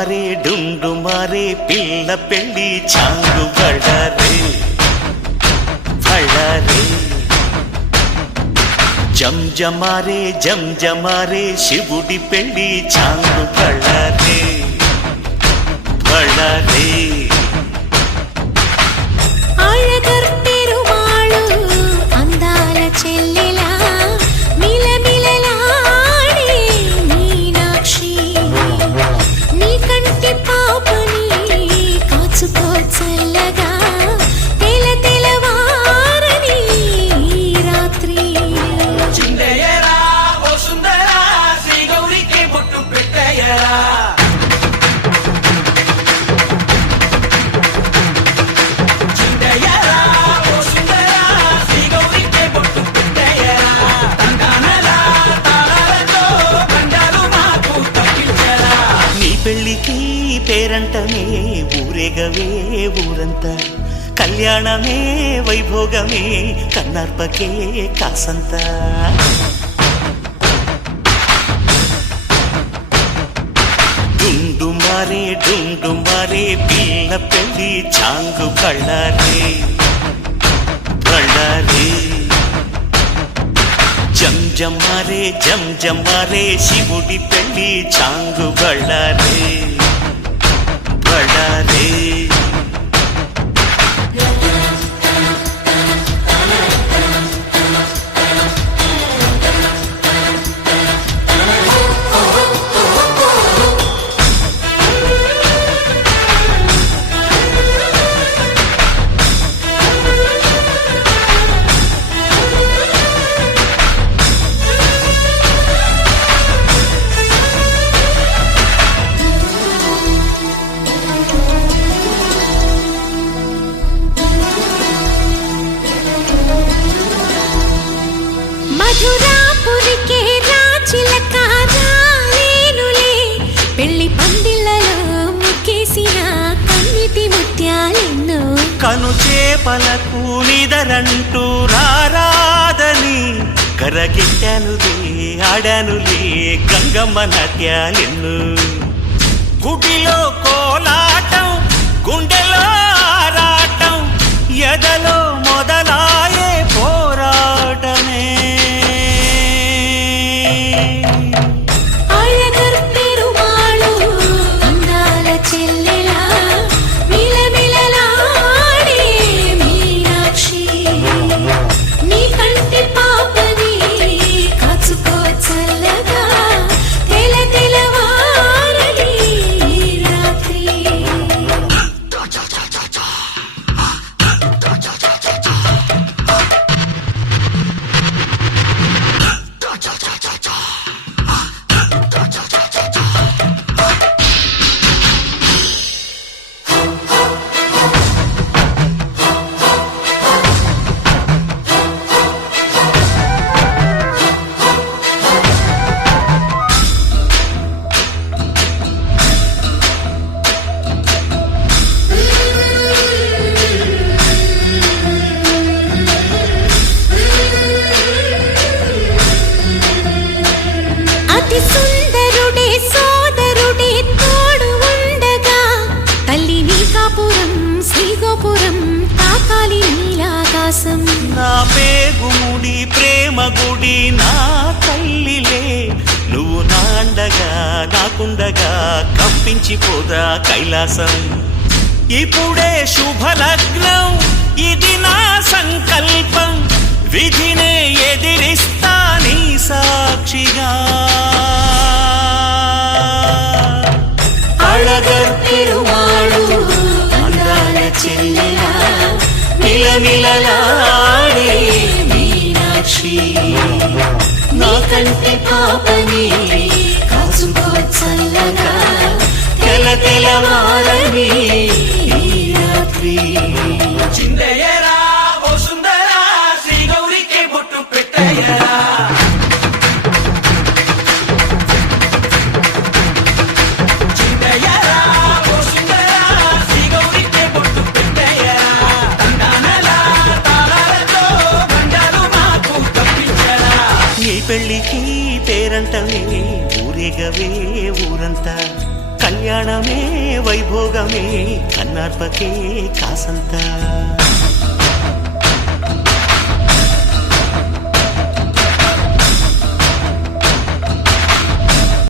మారే డుండు మారే పిల్ల పెళ్ళి చాంగు బళ్ళారే బళ్ళారే జంజమారే జంజమారే శివుడి పెళ్ళి చాంగు బళ్ళారే బళ్ళారే పెళ్ళికి పేరంటమే ఊరేగవే ఊరంతా కళ్యాణమే వైభోగమే కన్నార్పకే కాసంత డుండు మారే పిల్ల పెళ్ళి చాంగు బళ్ళారే బళ్ళారే జంజమారే జంజమారే శివుడి పెళ్ళి చాంగు బళ్ళారే బళ్ళారే కను చేపలకు నిదరంటూ రారాదని కరగిట్టానులే ఆడానులే గంగమ్మ నాట్యాలెన్ను గుడిలో కోలాటం గుండెలో ఆరాటం ఎదలో మొదలాయే పోరాటమే నా పేగుముడి ప్రేమ గుడి నా తల్లిలే నువ్వు నాండగా నాకుండగా కంపించిపోదా కైలాసం ఇప్పుడే శుభలగ్నం ఇది నా సంకల్పం విధినే ఎదిరిస్తా నీ సాక్షిగా అళగర్ పెరుమాళు అందాల చెల్లెలా మిలమిలలాడే మీనాక్షి నా కంటి పాపని కాచుకో చల్లగా తెల తెలవారని ఈ రాత్రి చిందయ్యరా ఓ సుందరా శ్రీ గౌరికి బొట్టు పెట్టయ్యరా పెళ్ళికి పేరంటమే ఊరేగవే ఊరంతా కళ్యాణమే వైభోగమే కన్నార్పకే కాసంత